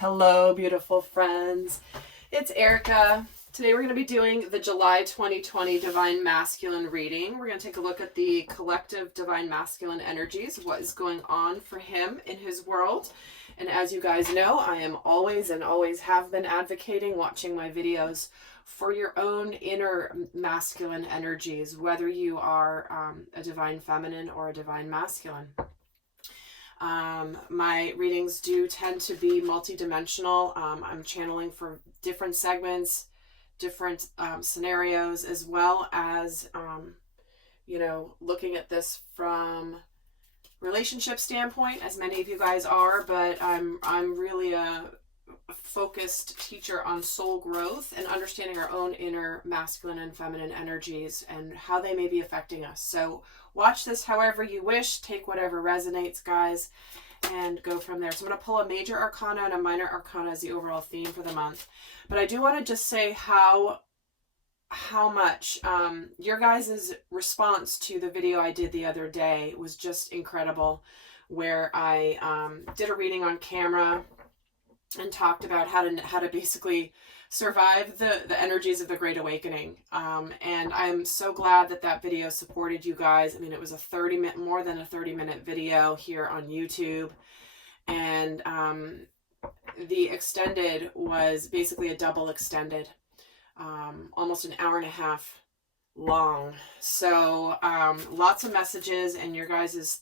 Hello, beautiful friends. It's Erika. Today we're going to be doing the July 2020 Divine Masculine reading. We're going to take a look at the collective Divine Masculine energies, what is going on for him in his world. And as you guys know, I am always and always have been advocating, watching my videos, for your own inner masculine energies, whether you are a Divine Feminine or a Divine Masculine. My readings do tend to be multidimensional. I'm channeling for different segments, different scenarios, as well as, looking at this from relationship standpoint, as many of you guys are, but I'm really a focused teacher on soul growth and understanding our own inner masculine and feminine energies and how they may be affecting us. So watch this however you wish, take whatever resonates, guys, and go from there. So I'm going to pull a major arcana and a minor arcana as the overall theme for the month. But I do want to just say how much your guys' response to the video I did the other day was just incredible, where I did a reading on camera and talked about how to basically survive the energies of the Great Awakening. And I'm so glad that video supported you guys. I mean, it was more than a 30-minute video here on YouTube. And the extended was basically a double extended, almost an hour and a half long. So lots of messages, and your guys'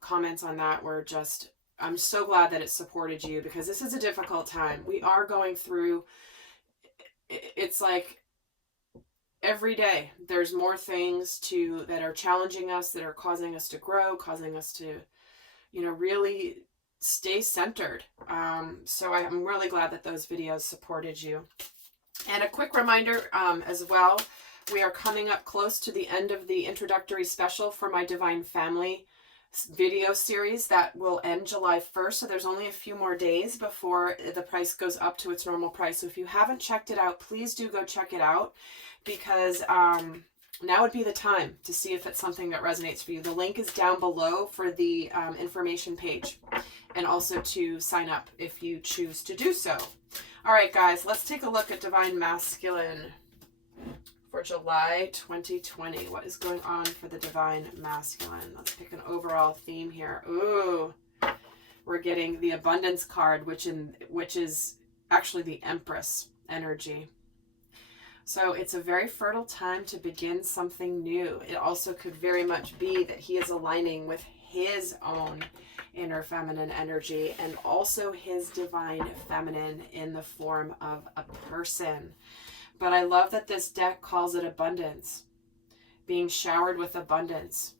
comments on that were just, I'm so glad that it supported you, because this is a difficult time. We are going through, it's like every day there's more things that are challenging us, that are causing us to grow, causing us to, really stay centered. So I'm really glad that those videos supported you. And a quick reminder as well, we are coming up close to the end of the introductory special for my Divine Family video series that will end July 1st. So there's only a few more days before the price goes up to its normal price. So if you haven't checked it out, please do go check it out, because now would be the time to see if it's something that resonates for you. The link is down below for the information page, and also to sign up if you choose to do so. All right, guys, let's take a look at Divine Masculine for July 2020. What is going on for the Divine Masculine? Let's pick an overall theme here. Ooh, we're getting the Abundance card, which is actually the Empress energy. So it's a very fertile time to begin something new. It also could very much be that he is aligning with his own inner feminine energy, and also his divine feminine in the form of a person. But I love that this deck calls it abundance, being showered with abundance.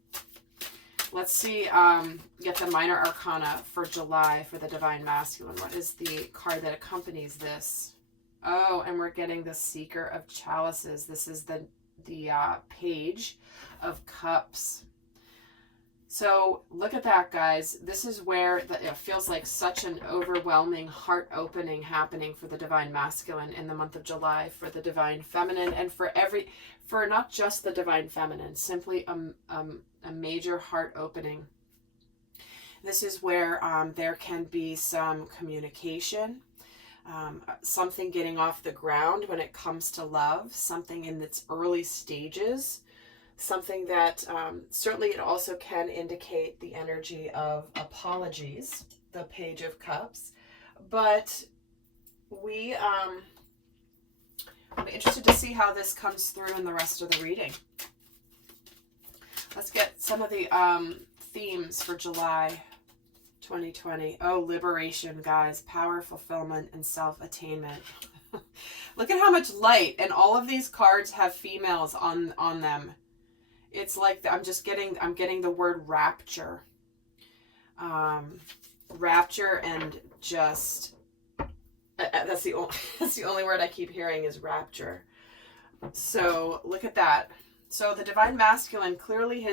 Let's see, get the minor arcana for July for the Divine Masculine. What is the card that accompanies this? Oh, and we're getting the Seeker of Chalices. This is the Page of Cups. So look at that, guys. This is where it feels like such an overwhelming heart opening happening for the Divine Masculine in the month of July, for the Divine Feminine, and for not just the Divine Feminine, simply a major heart opening. This is where there can be some communication, something getting off the ground when it comes to love, something in its early stages. Something that certainly it also can indicate the energy of apologies, the Page of Cups. But I'm interested to see how this comes through in the rest of the reading. Let's get some of the themes for July 2020. Oh, liberation, guys. Power, fulfillment, and self-attainment. Look at how much light, and all of these cards have females on them. It's like I'm getting the word rapture. Rapture, and just that's the only word I keep hearing is rapture. So look at that. So the Divine Masculine, clearly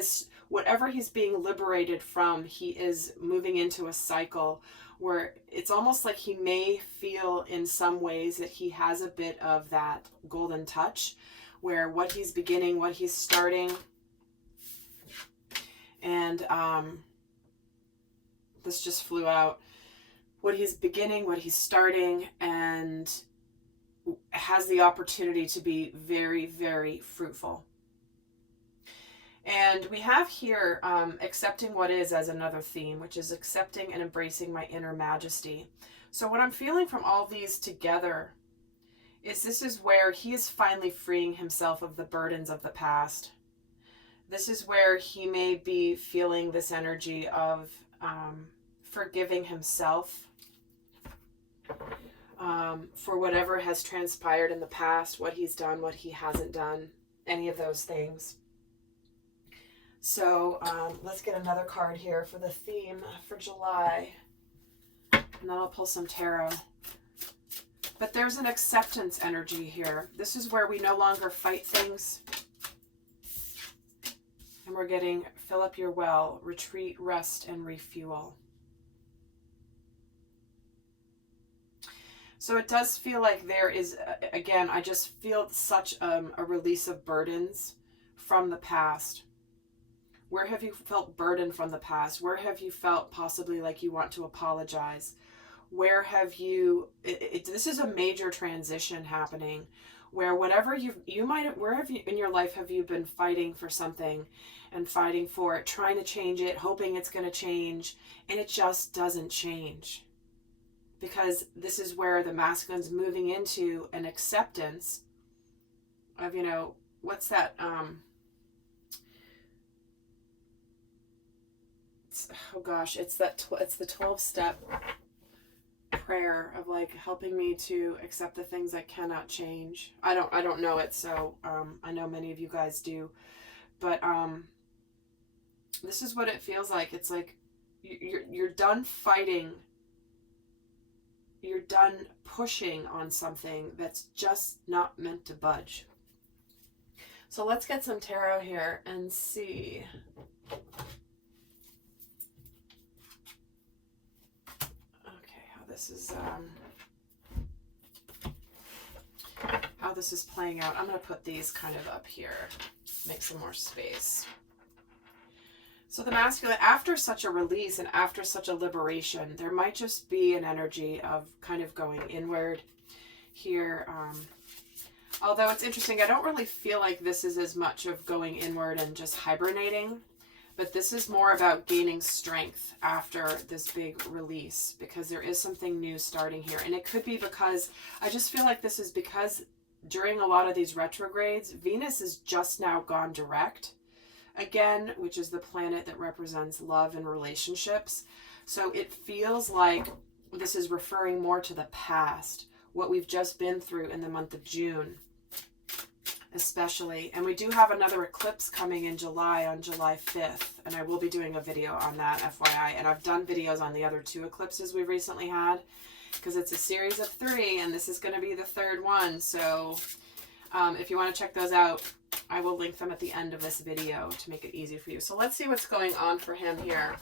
whatever he's being liberated from, he is moving into a cycle where it's almost like he may feel in some ways that he has a bit of that golden touch, where what he's beginning, what he's starting. And this just flew out. what he's beginning, what he's starting, and has the opportunity to be very, very fruitful. And we have here accepting what is as another theme, which is accepting and embracing my inner majesty. So what I'm feeling from all these together is this is where he is finally freeing himself of the burdens of the past. This is where he may be feeling this energy of forgiving himself for whatever has transpired in the past, what he's done, what he hasn't done, any of those things. So let's get another card here for the theme for July. And then I'll pull some tarot. But there's an acceptance energy here. This is where we no longer fight things. And we're getting fill up your well, retreat, rest, and refuel. So it does feel like there is, again, I just feel such a release of burdens from the past. Where have you felt burdened from the past? Where have you felt possibly like you want to apologize? Where have you, this is a major transition happening where whatever you might, where have you in your life have you been fighting for something and fighting for it, trying to change it, hoping it's going to change, and it just doesn't change. Because this is where the masculine's moving into an acceptance of, you know, what's that, oh gosh, it's the 12-step prayer of like helping me to accept the things I cannot change. I don't know it, so I know many of you guys do, but this is what it feels like. It's like you're done fighting. You're done pushing on something that's just not meant to budge. So let's get some tarot here and see. How this is playing out. I'm going to put these kind of up here, make some more space. So the masculine, after such a release and after such a liberation, there might just be an energy of kind of going inward here. Although it's interesting, I don't really feel like this is as much of going inward and just hibernating. But this is more about gaining strength after this big release, because there is something new starting here. And it could be because, I just feel like this is because during a lot of these retrogrades, Venus has just now gone direct again, which is the planet that represents love and relationships. So it feels like this is referring more to the past, what we've just been through in the month of June. Especially, and we do have another eclipse coming in July on July 5th, and I will be doing a video on that, FYI, and I've done videos on the other 2 eclipses we recently had, because it's a series of 3, and this is going to be the 3rd one, so if you want to check those out, I will link them at the end of this video to make it easy for you. So let's see what's going on for him here.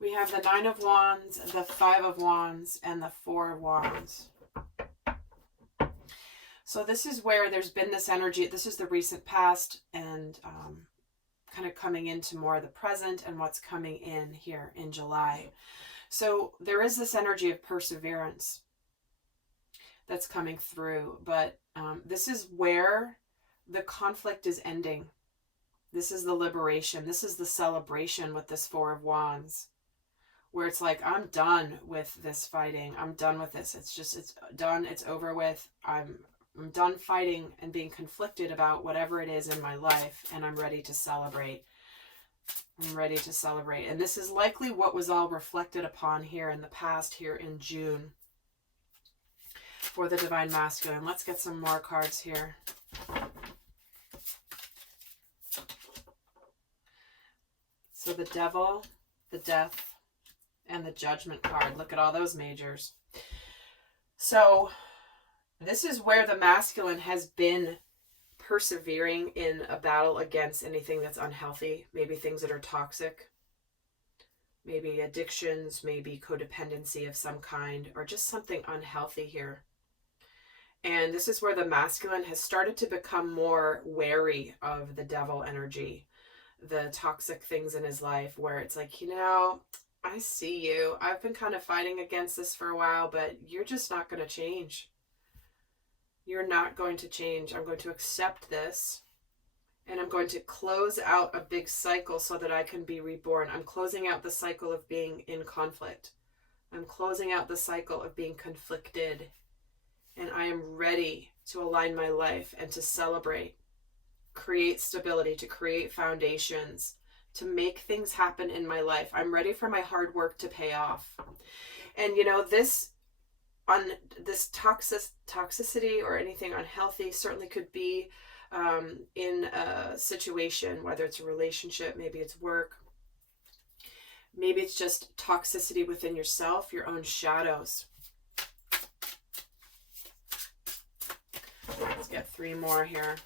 We have the 9 of Wands, the 5 of Wands, and the 4 of Wands. So this is where there's been this energy. This is the recent past and kind of coming into more of the present and what's coming in here in July. So there is this energy of perseverance that's coming through. But this is where the conflict is ending. This is the liberation. This is the celebration with this 4 of Wands. Where it's like, I'm done with this fighting. I'm done with this. It's done. It's over with. I'm done fighting and being conflicted about whatever it is in my life, and I'm ready to celebrate. I'm ready to celebrate. And this is likely what was all reflected upon here in the past, here in June, for the Divine Masculine. Let's get some more cards here. So the Devil, the Death, and the Judgment card. Look at all those majors. So this is where the masculine has been persevering in a battle against anything that's unhealthy, maybe things that are toxic, maybe addictions, maybe codependency of some kind, or just something unhealthy here. And this is where the masculine has started to become more wary of the devil energy, the toxic things in his life, where it's like, you know, I see you. I've been kind of fighting against this for a while, but you're just not going to change. You're not going to change. I'm going to accept this, and I'm going to close out a big cycle so that I can be reborn. I'm closing out the cycle of being in conflict. I'm closing out the cycle of being conflicted, and I am ready to align my life and to celebrate, create stability, to create foundations, to make things happen in my life. I'm ready for my hard work to pay off. And you know, this toxicity or anything unhealthy certainly could be in a situation, whether it's a relationship, maybe it's work, maybe it's just toxicity within yourself, your own shadows. Let's get 3 more here.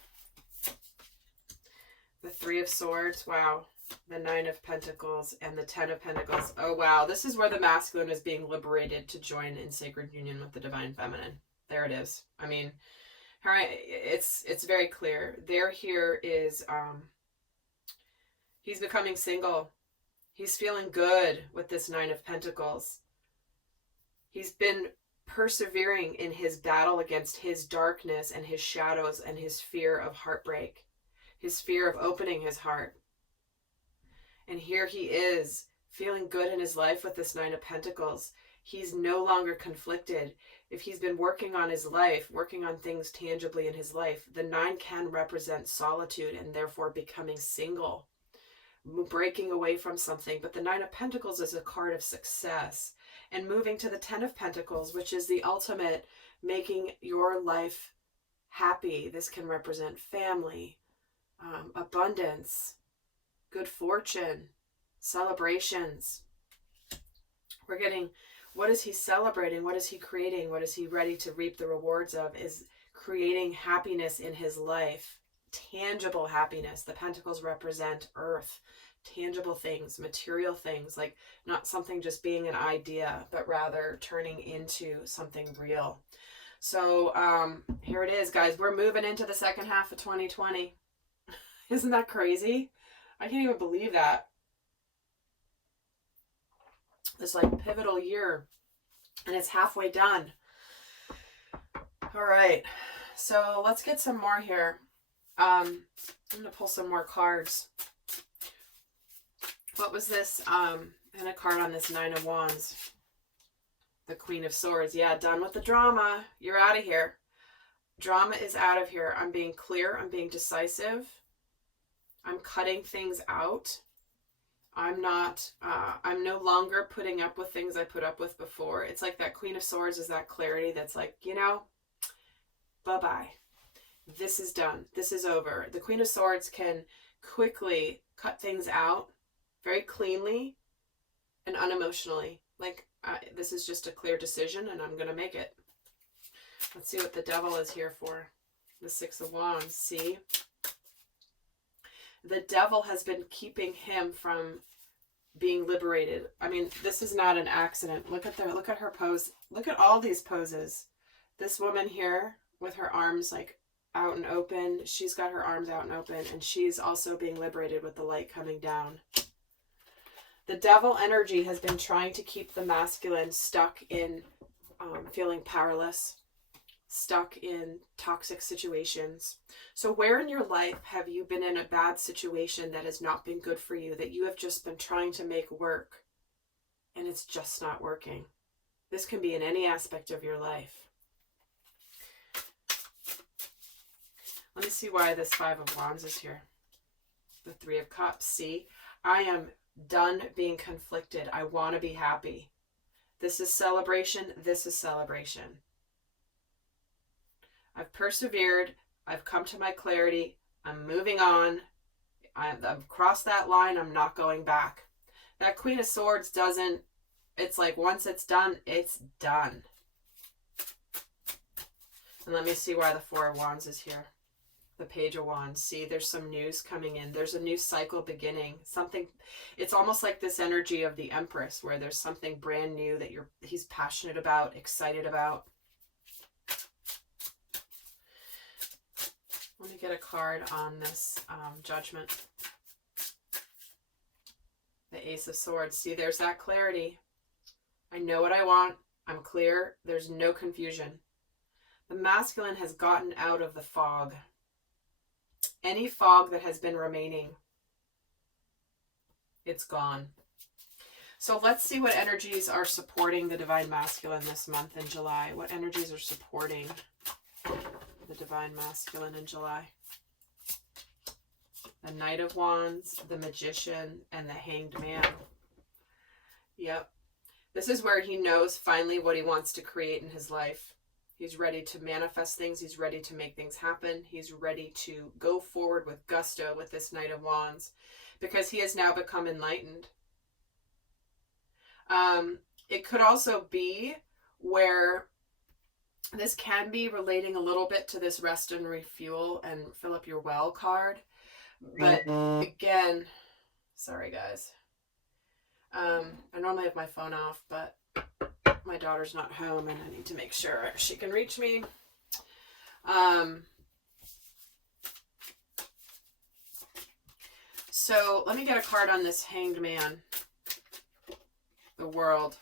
The 3 of Swords, wow. The 9 of Pentacles and the 10 of Pentacles. Oh, wow. This is where the masculine is being liberated to join in sacred union with the divine feminine. There it is. I mean, it's very clear. There here is, he's becoming single. He's feeling good with this 9 of Pentacles. He's been persevering in his battle against his darkness and his shadows and his fear of heartbreak, his fear of opening his heart. And here he is feeling good in his life with this 9 of Pentacles. He's no longer conflicted. If he's been working on his life, working on things tangibly in his life, the 9 can represent solitude and therefore becoming single, breaking away from something. But the 9 of Pentacles is a card of success. And moving to the 10 of Pentacles, which is the ultimate, making your life happy. This can represent family, abundance, good fortune, celebrations. We're getting, what is he celebrating? What is he creating? What is he ready to reap the rewards of? Is creating happiness in his life, tangible happiness. The Pentacles represent earth, tangible things, material things, like not something just being an idea, but rather turning into something real. So here it is, guys. We're moving into the second half of 2020. Isn't that crazy? I can't even believe that. It's like pivotal year, and it's halfway done. All right, so let's get some more here. I'm going to pull some more cards. What was this? And a card on this 9 of Wands. The Queen of Swords. Yeah, done with the drama. You're out of here. Drama is out of here. I'm being clear. I'm being decisive. I'm cutting things out. I'm no longer putting up with things I put up with before. It's like that Queen of Swords is that clarity that's like, you know, bye-bye. This is done. This is over. The Queen of Swords can quickly cut things out very cleanly and unemotionally. Like, this is just a clear decision and I'm going to make it. Let's see what the Devil is here for. The 6 of Wands. See? The Devil has been keeping him from being liberated. I mean, this is not an accident. Look at her pose. Look at all these poses. This woman here with her arms like out and open. She's got her arms out and open, and she's also being liberated with the light coming down. The Devil energy has been trying to keep the masculine stuck in feeling powerless, stuck in toxic situations. So where in your life have you been in a bad situation that has not been good for you, that you have just been trying to make work and it's just not working? This can be in any aspect of your life. Let me see why this 5 of Wands is here. The 3 of Cups. See, I am done being conflicted. I want to be happy. This is celebration. This is celebration. I've persevered. I've come to my clarity. I'm moving on. I've crossed that line. I'm not going back. That Queen of Swords doesn't, it's like once it's done, it's done. And let me see why the 4 of Wands is here. The Page of Wands. See, there's some news coming in. There's a new cycle beginning. Something, it's almost like this energy of the Empress where there's something brand new that he's passionate about, excited about. Let me get a card on this Judgment. The Ace of Swords. See, there's that clarity. I know what I want. I'm clear. There's no confusion. The masculine has gotten out of the fog. Any fog that has been remaining, it's gone. So let's see what energies are supporting the divine masculine this month in July. What energies are supporting the divine masculine in July? The Knight of Wands, the Magician, and the Hanged Man. Yep. This is where he knows finally what he wants to create in his life. He's ready to manifest things. He's ready to make things happen. He's ready to go forward with gusto with this Knight of Wands because he has now become enlightened. It could also be where this can be relating a little bit to this rest and refuel and fill up your well card. But again, sorry guys. I normally have my phone off, but my daughter's not home and I need to make sure she can reach me. So let me get a card on this Hanged Man. The World.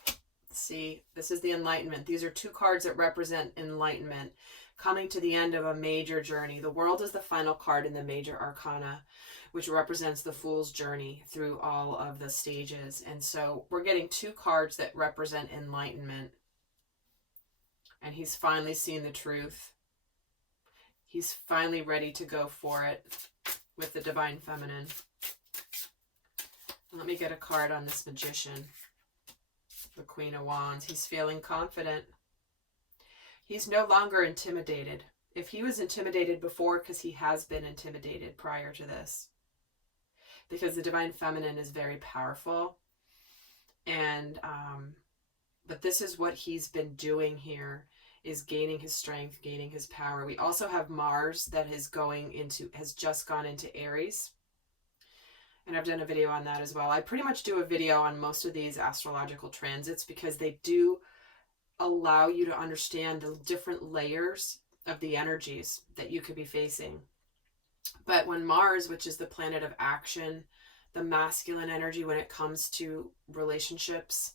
See, this is the Enlightenment. These are two cards that represent enlightenment, coming to the end of a major journey. The World is the final card in the major arcana, which represents the Fool's journey through all of the stages. And so we're getting two cards that represent enlightenment. And he's finally seen the truth. He's finally ready to go for it with the Divine Feminine. Let me get a card on this Magician. The Queen of Wands. He's feeling confident. He's no longer intimidated. If he was intimidated before, because he has been intimidated prior to this. Because the Divine Feminine is very powerful. And, but this is what he's been doing here, is gaining his strength, gaining his power. We also have Mars that is has just gone into Aries. And I've done a video on that as well. I pretty much do a video on most of these astrological transits because they do allow you to understand the different layers of the energies that you could be facing. But when Mars, which is the planet of action, the masculine energy when it comes to relationships,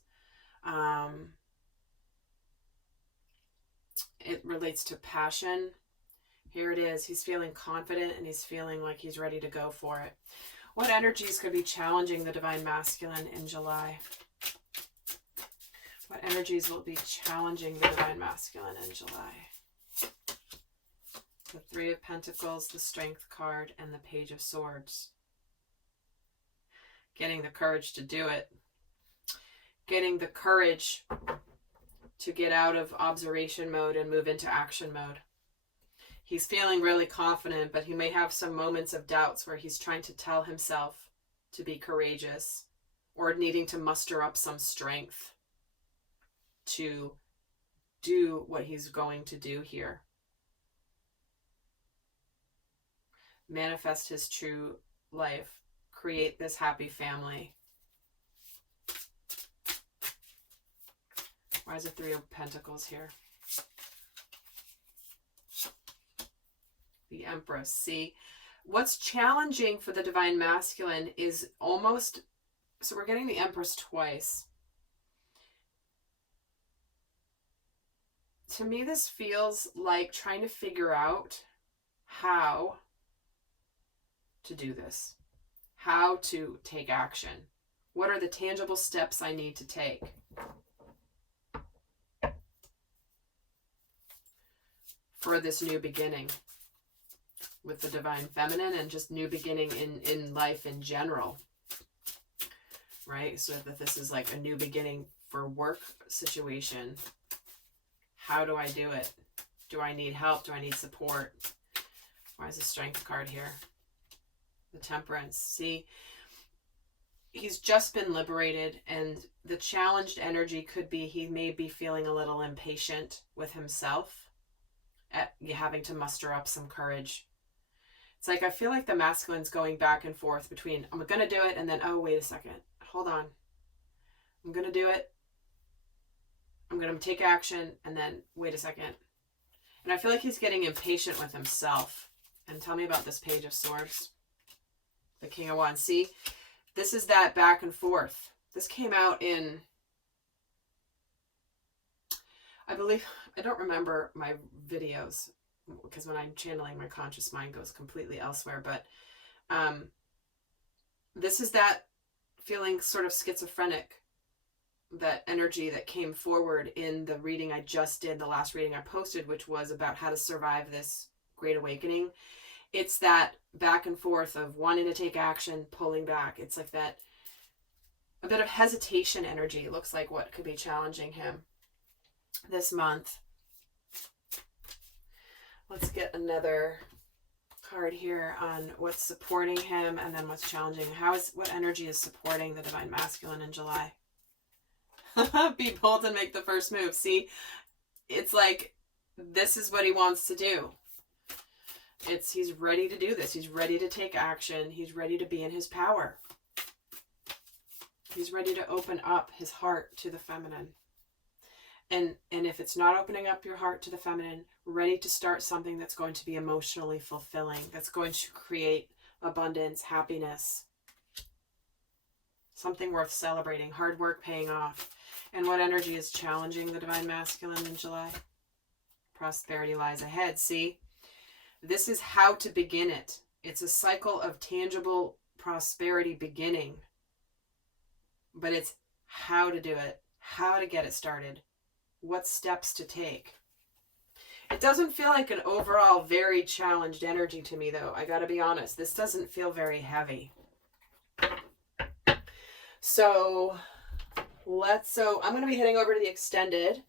it relates to passion. Here it is. He's feeling confident and he's feeling like he's ready to go for it. What energies could be challenging the Divine Masculine in July? What energies will be challenging the Divine Masculine in July? The Three of Pentacles, the Strength card, and the Page of Swords. Getting the courage to do it. Getting the courage to get out of observation mode and move into action mode. He's feeling really confident, but he may have some moments of doubts where he's trying to tell himself to be courageous or needing to muster up some strength to do what he's going to do here. Manifest his true life. Create this happy family. Why is the Three of Pentacles here? The Empress. See, what's challenging for the Divine Masculine is almost, so we're getting the Empress twice. To me, this feels like trying to figure out how to do this, how to take action. What are the tangible steps I need to take? For this new beginning with the Divine Feminine and just new beginning in life in general, right? So that this is like a new beginning for work situation. How do I do it? Do I need help? Do I need support? Why is the Strength card here? The Temperance. See, he's just been liberated, and the challenged energy could be he may be feeling a little impatient with himself at having to muster up some courage. It's like I feel like the masculine's going back and forth between I'm going to do it and then, oh, wait a second. Hold on. I'm going to do it. I'm going to take action and then wait a second. And I feel like he's getting impatient with himself. And tell me about this Page of Swords. The King of Wands. See, This is that back and forth. This came out in, I believe, I don't remember my videos because when I'm channeling, my conscious mind goes completely elsewhere. But this is that feeling sort of schizophrenic, that energy that came forward in the reading I just did, the last reading I posted, which was about how to survive this great awakening. It's that back and forth of wanting to take action, pulling back. It's like that, a bit of hesitation energy looks like what could be challenging him this month. Let's get another card here on what's supporting him and then what's challenging. What energy is supporting the Divine Masculine in July? Be bold and make the first move. See, it's like this is what he wants to do. He's ready to do this. He's ready to take action. He's ready to be in his power. He's ready to open up his heart to the feminine. And if it's not opening up your heart to the feminine, ready to start something that's going to be emotionally fulfilling, that's going to create abundance, happiness, something worth celebrating, hard work paying off. And what energy is challenging the Divine Masculine in July? Prosperity lies ahead. See, this is how to begin it. It's a cycle of tangible prosperity beginning, but it's how to do it, how to get it started, what steps to take. It doesn't feel like an overall very challenged energy to me, though. I got to be honest. This doesn't feel very heavy. So I'm going to be heading over to the extended,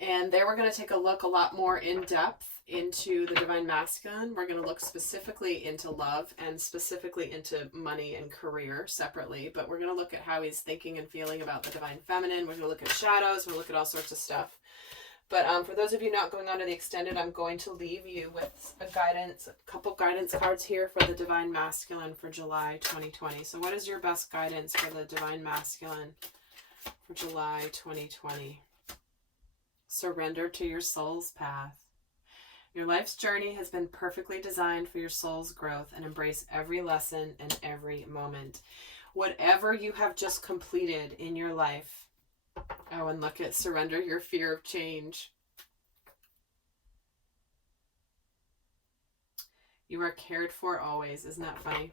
and there we're going to take a look a lot more in depth into the Divine Masculine. We're going to look specifically into love and specifically into money and career separately, but we're going to look at how he's thinking and feeling about the Divine Feminine. We're going to look at shadows. We're going to look at all sorts of stuff. But for those of you not going on to the extended, I'm going to leave you with a couple guidance cards here for the Divine Masculine for July 2020. So what is your best guidance for the Divine Masculine for July 2020? Surrender to your soul's path. Your life's journey has been perfectly designed for your soul's growth, and embrace every lesson and every moment. Whatever you have just completed in your life. Oh, and look at surrender your fear of change. You are cared for always. Isn't that funny?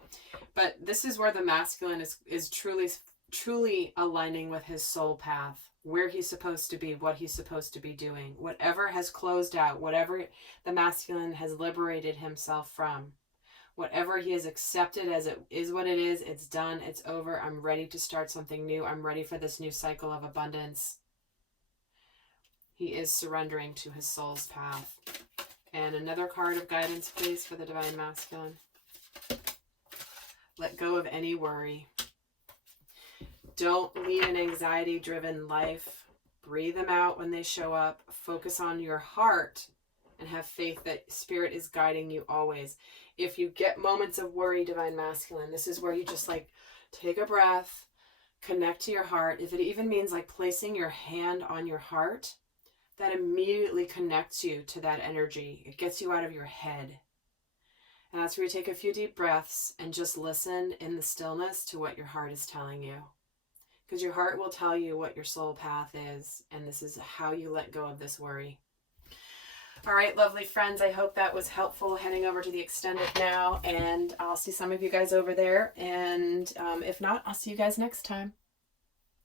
But this is where the masculine is truly aligning with his soul path, where he's supposed to be, what he's supposed to be doing. Whatever has closed out, whatever the masculine has liberated himself from, whatever he has accepted as it is what it is, it's done, it's over. I'm ready to start something new. I'm ready for this new cycle of abundance. He is surrendering to his soul's path. And another card of guidance, please, for the Divine Masculine. Let go of any worry. Don't lead an anxiety-driven life. Breathe them out when they show up. Focus on your heart and have faith that Spirit is guiding you always. If you get moments of worry, Divine Masculine, this is where you just like take a breath, connect to your heart. If it even means like placing your hand on your heart, that immediately connects you to that energy. It gets you out of your head. And that's where you take a few deep breaths and just listen in the stillness to what your heart is telling you. Because your heart will tell you what your soul path is, and this is how you let go of this worry. All right, lovely friends, I hope that was helpful. Heading over to the extended now, and I'll see some of you guys over there. And if not, I'll see you guys next time.